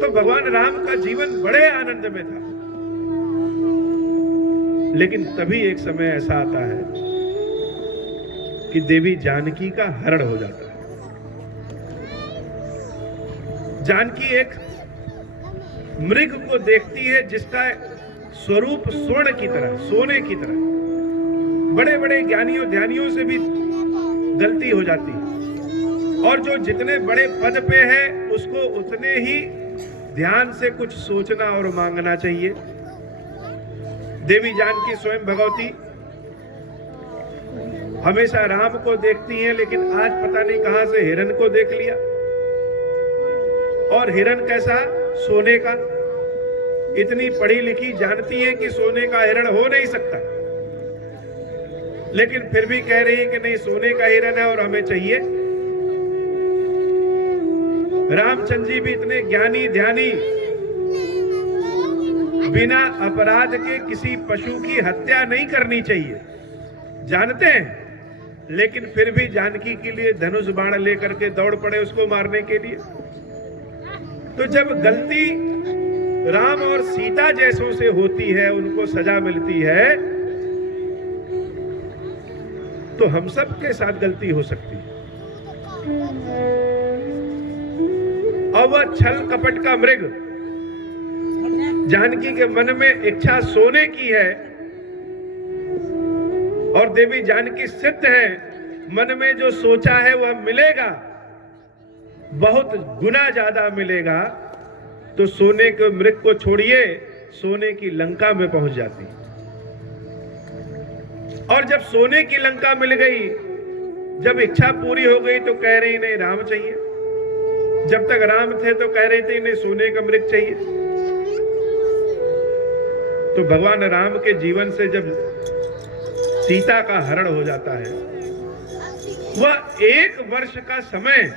तो भगवान राम का जीवन बड़े आनंद में था। लेकिन तभी एक समय ऐसा आता है कि देवी जानकी का हरण हो जाता है। जानकी एक मृग को देखती है जिसका स्वरूप स्वर्ण की तरह, सोने की तरह। बड़े बड़े ज्ञानियों ध्यानियों से भी गलती हो जाती है, और जो जितने बड़े पद पे है उसको उतने ही ध्यान से कुछ सोचना और मांगना चाहिए। देवी जानकी स्वयं भगवती हमेशा राम को देखती हैं, लेकिन आज पता नहीं कहां से हिरण को देख लिया। और हिरण कैसा? सोने का। इतनी पढ़ी लिखी, जानती है कि सोने का हिरण हो नहीं सकता, लेकिन फिर भी कह रही है कि नहीं, सोने का हिरण है और हमें चाहिए। रामचंद्र जी भी इतने ज्ञानी ध्यानी, बिना अपराध के किसी पशु की हत्या नहीं करनी चाहिए, जानते हैं, लेकिन फिर भी जानकी के लिए धनुष बाण लेकर के दौड़ पड़े उसको मारने के लिए। तो जब गलती राम और सीता जैसों से होती है, उनको सजा मिलती है, तो हम सब के साथ गलती हो सकती है। और वह छल कपट का मृग जानकी के मन में इच्छा सोने की है, और देवी जानकी सिद्ध है, मन में जो सोचा है वह मिलेगा, बहुत गुना ज्यादा मिलेगा। तो सोने के मृग को छोड़िए, सोने की लंका में पहुंच जाती। और जब सोने की लंका मिल गई, जब इच्छा पूरी हो गई, तो कह रही नहीं राम चाहिए। जब तक राम थे तो कह रही थी नहीं सोने का मृग चाहिए। तो भगवान राम के जीवन से जब सीता का हरण हो जाता है, वह 1 वर्ष का समय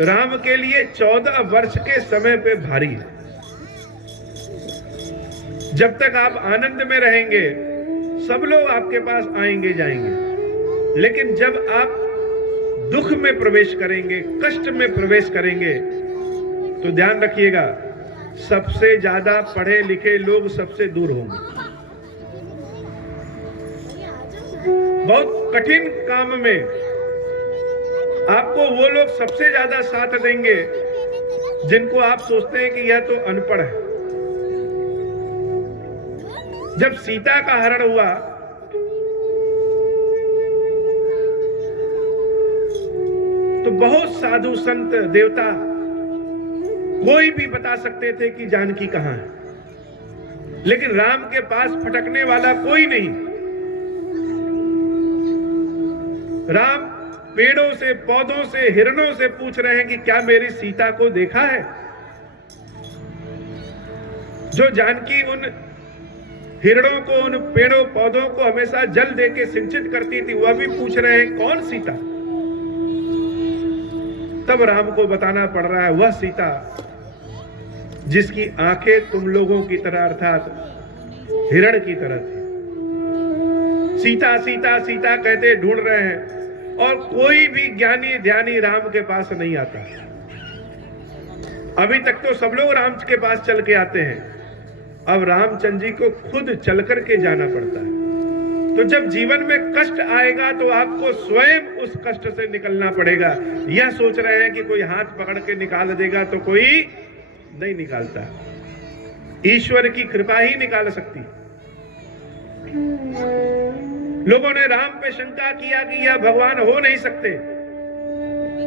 राम के लिए 14 वर्ष के समय पे भारी है। जब तक आप आनंद में रहेंगे, सब लोग आपके पास आएंगे जाएंगे, लेकिन जब आप दुख में प्रवेश करेंगे, कष्ट में प्रवेश करेंगे, तो ध्यान रखिएगा, सबसे ज्यादा पढ़े लिखे लोग सबसे दूर होंगे। बहुत कठिन काम में आपको वो लोग सबसे ज्यादा साथ देंगे जिनको आप सोचते हैं कि यह तो अनपढ़ है। जब सीता का हरण हुआ, तो बहुत साधु संत देवता कोई भी बता सकते थे कि जानकी कहां है, लेकिन राम के पास फटकने वाला कोई नहीं। राम पेड़ों से, पौधों से, हिरणों से पूछ रहे हैं कि क्या मेरी सीता को देखा है। जो जानकी उन हिरणों को, उन पेड़ों पौधों को हमेशा जल देके सिंचित करती थी, वह भी पूछ रहे हैं कौन सीता। तब राम को बताना पड़ रहा है, वह सीता जिसकी आंखें तुम लोगों की तरह, अर्थात हिरण की तरह थी। सीता सीता सीता कहते ढूंढ रहे हैं, और कोई भी ज्ञानी ध्यानी राम के पास नहीं आता। अभी तक तो सब लोग राम के पास चल के आते हैं, अब रामचंद्र जी को खुद चल करके जाना पड़ता है। तो जब जीवन में कष्ट आएगा तो आपको स्वयं उस कष्ट से निकलना पड़ेगा। यह सोच रहे हैं कि कोई हाथ पकड़ के निकाल देगा, तो कोई नहीं निकालता, ईश्वर की कृपा ही निकाल सकती। लोगों ने राम पे शंका किया कि यह भगवान हो नहीं सकते,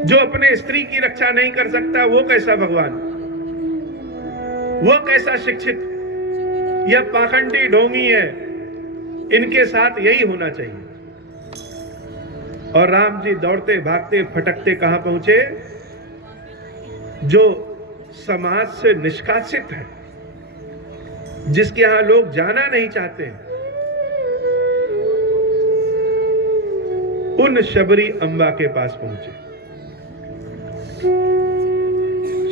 जो अपने स्त्री की रक्षा नहीं कर सकता वो कैसा भगवान, वो कैसा शिक्षित, यह पाखंडी ढोंगी है, इनके साथ यही होना चाहिए। और राम जी दौड़ते भागते फटकते कहां पहुंचे? जो समाज से निष्कासित है, जिसके यहां लोग जाना नहीं चाहते, उन शबरी अम्बा के पास पहुंचे।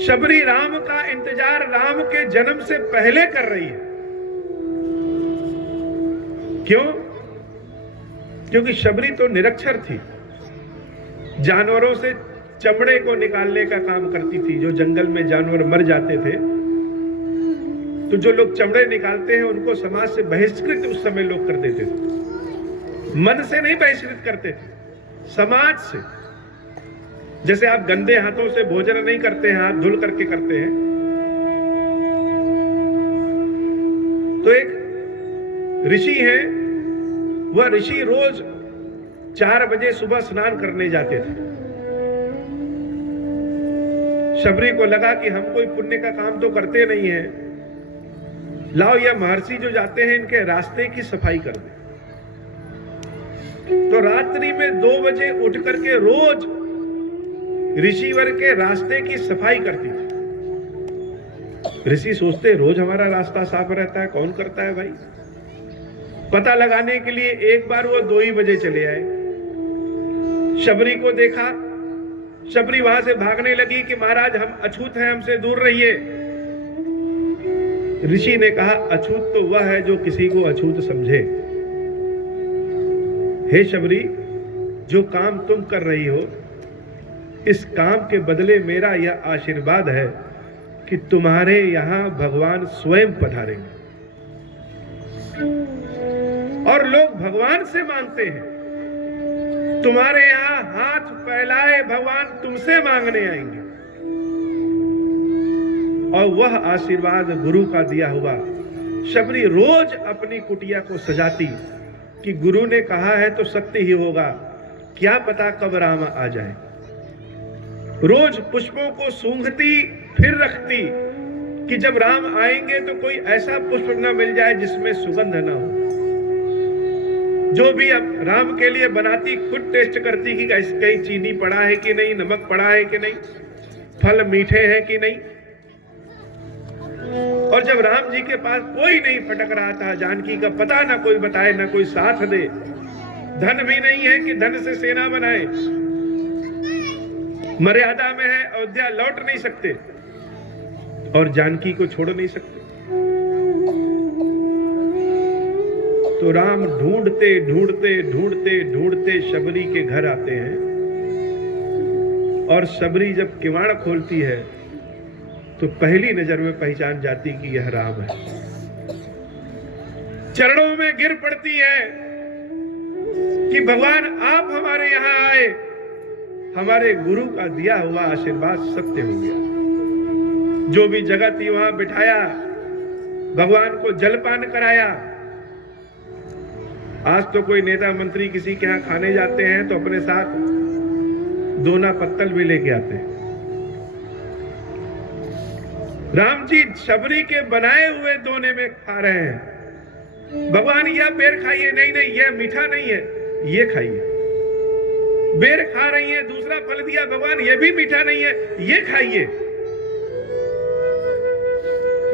शबरी राम का इंतजार राम के जन्म से पहले कर रही है। क्यों? क्योंकि शबरी तो निरक्षर थी, जानवरों से चमड़े को निकालने का काम करती थी। जो जंगल में जानवर मर जाते थे तो जो लोग चमड़े निकालते हैं उनको समाज से बहिष्कृत उस समय लोग कर देते थे। मन से नहीं बहिष्कृत करते थे, समाज से। जैसे आप गंदे हाथों से भोजन नहीं करते हैं, हाथ धुल करके करते हैं। तो एक ऋषि है, वह ऋषि रोज 4 बजे सुबह स्नान करने जाते थे। शबरी को लगा कि हम कोई पुण्य का काम तो करते नहीं है, लाओ यह महर्षि जो जाते हैं इनके रास्ते की सफाई कर दे। तो रात्रि में 2 बजे उठ करके रोज ऋषिवर के रास्ते की सफाई करती थी। ऋषि सोचते रोज हमारा रास्ता साफ रहता है, कौन करता है भाई। पता लगाने के लिए एक बार वो 2 ही बजे चले आए। शबरी को देखा, शबरी वहां से भागने लगी कि महाराज हम अछूत हैं, हमसे दूर रहिए। ऋषि ने कहा अछूत तो वह है जो किसी को अछूत समझे। हे शबरी, जो काम तुम कर रही हो, इस काम के बदले मेरा यह आशीर्वाद है कि तुम्हारे यहां भगवान स्वयं पधारेंगे। और लोग भगवान से मांगते हैं, तुम्हारे यहां हाथ फैलाए भगवान तुमसे मांगने आएंगे। और वह आशीर्वाद गुरु का दिया हुआ शबरी रोज अपनी कुटिया को सजाती कि गुरु ने कहा है तो सत्य ही होगा, क्या पता कब राम आ जाए। रोज पुष्पों को सूंघती फिर रखती कि जब राम आएंगे तो कोई ऐसा पुष्प न मिल जाए जिसमें सुगंध न हो। जो भी अब राम के लिए बनाती खुद टेस्ट करती कि कहीं चीनी पड़ा है कि नहीं, नमक पड़ा है कि नहीं, फल मीठे हैं कि नहीं। और जब राम जी के पास कोई नहीं फटक रहा था, जानकी का पता ना कोई बताए ना कोई साथ दे, धन भी नहीं है कि धन से सेना बनाए, मर्यादा में है, अयोध्या लौट नहीं सकते और जानकी को छोड़ नहीं सकते। तो राम ढूंढते ढूंढते ढूंढते ढूंढते शबरी के घर आते हैं। और शबरी जब किवाड़ खोलती है तो पहली नजर में पहचान जाती कि यह राम है। चरणों में गिर पड़ती है कि भगवान आप हमारे यहां आए, हमारे गुरु का दिया हुआ आशीर्वाद सत्य हो गया। जो भी जगत थी वहां बिठाया, भगवान को जलपान कराया। आज तो कोई नेता मंत्री किसी के यहां खाने जाते हैं तो अपने साथ दोना पत्तल भी लेके आते हैं। राम जी शबरी के बनाए हुए दोने में खा रहे हैं। भगवान यह बेर खाइए, नहीं नहीं यह मीठा नहीं है, ये खाइए। बेर खा रही है, दूसरा फल दिया, भगवान यह भी मीठा नहीं है, ये खाइए।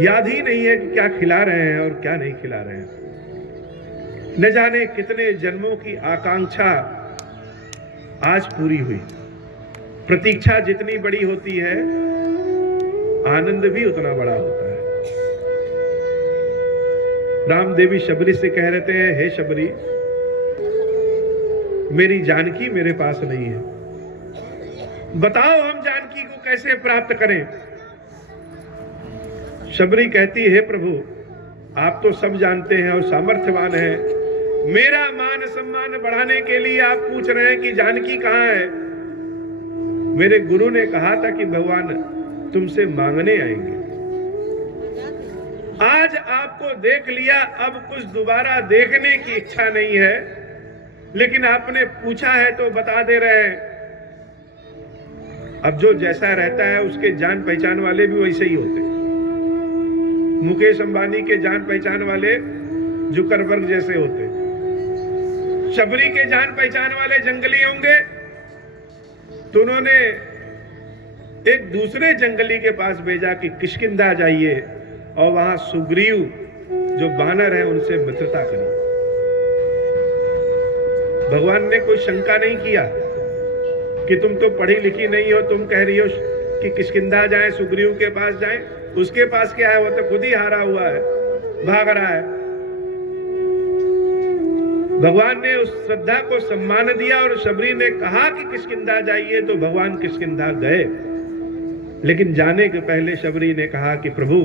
याद ही नहीं है कि क्या खिला रहे हैं और क्या नहीं खिला रहे हैं। न जाने कितने जन्मों की आकांक्षा आज पूरी हुई। प्रतीक्षा जितनी बड़ी होती है, आनंद भी उतना बड़ा होता है। रामदेवी शबरी से कह रहे थे, हे शबरी, मेरी जानकी मेरे पास नहीं है, बताओ हम जानकी को कैसे प्राप्त करें। शबरी कहती, हे प्रभु, आप तो सब जानते हैं और सामर्थ्यवान हैं। मेरा मान सम्मान बढ़ाने के लिए आप पूछ रहे हैं कि जानकी कहां है। मेरे गुरु ने कहा था कि भगवान तुमसे मांगने आएंगे। आज आपको देख लिया, अब कुछ दोबारा देखने की इच्छा नहीं है, लेकिन आपने पूछा है तो बता दे रहे हैं। अब जो जैसा रहता है उसके जान पहचान वाले भी वैसे ही होते। मुकेश अंबानी के जान पहचान वाले जुकरबर्ग जैसे होते। शबरी के जान पहचान वाले जंगली होंगे तो उन्होंने एक दूसरे जंगली के पास भेजा कि किष्किंधा जाइए और वहां सुग्रीव जो बानर है उनसे मित्रता करिए। भगवान ने कोई शंका नहीं किया कि तुम तो पढ़ी लिखी नहीं हो, तुम कह रही हो कि किष्किंधा जाए, सुग्रीव के पास जाए। उसके पास क्या है, वो तो खुद ही हारा हुआ है, भाग रहा है। भगवान ने उस श्रद्धा को सम्मान दिया और शबरी ने कहा कि किष्किंधा जाइए, तो भगवान किष्किंधा गए। लेकिन जाने के पहले शबरी ने कहा कि प्रभु,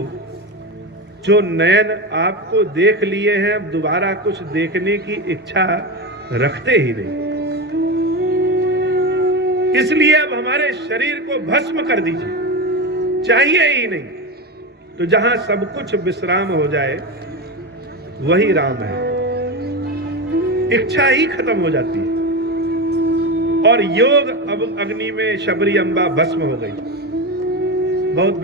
जो नयन आपको देख लिए हैं, अब दोबारा कुछ देखने की इच्छा रखते ही नहीं, इसलिए अब हमारे शरीर को भस्म कर दीजिए, चाहिए ही नहीं। तो जहां सब कुछ विश्राम हो जाए वही राम है। इच्छा ही खत्म हो जाती है और योग अब अग्नि में शबरी अम्बा भस्म हो गई। बहुत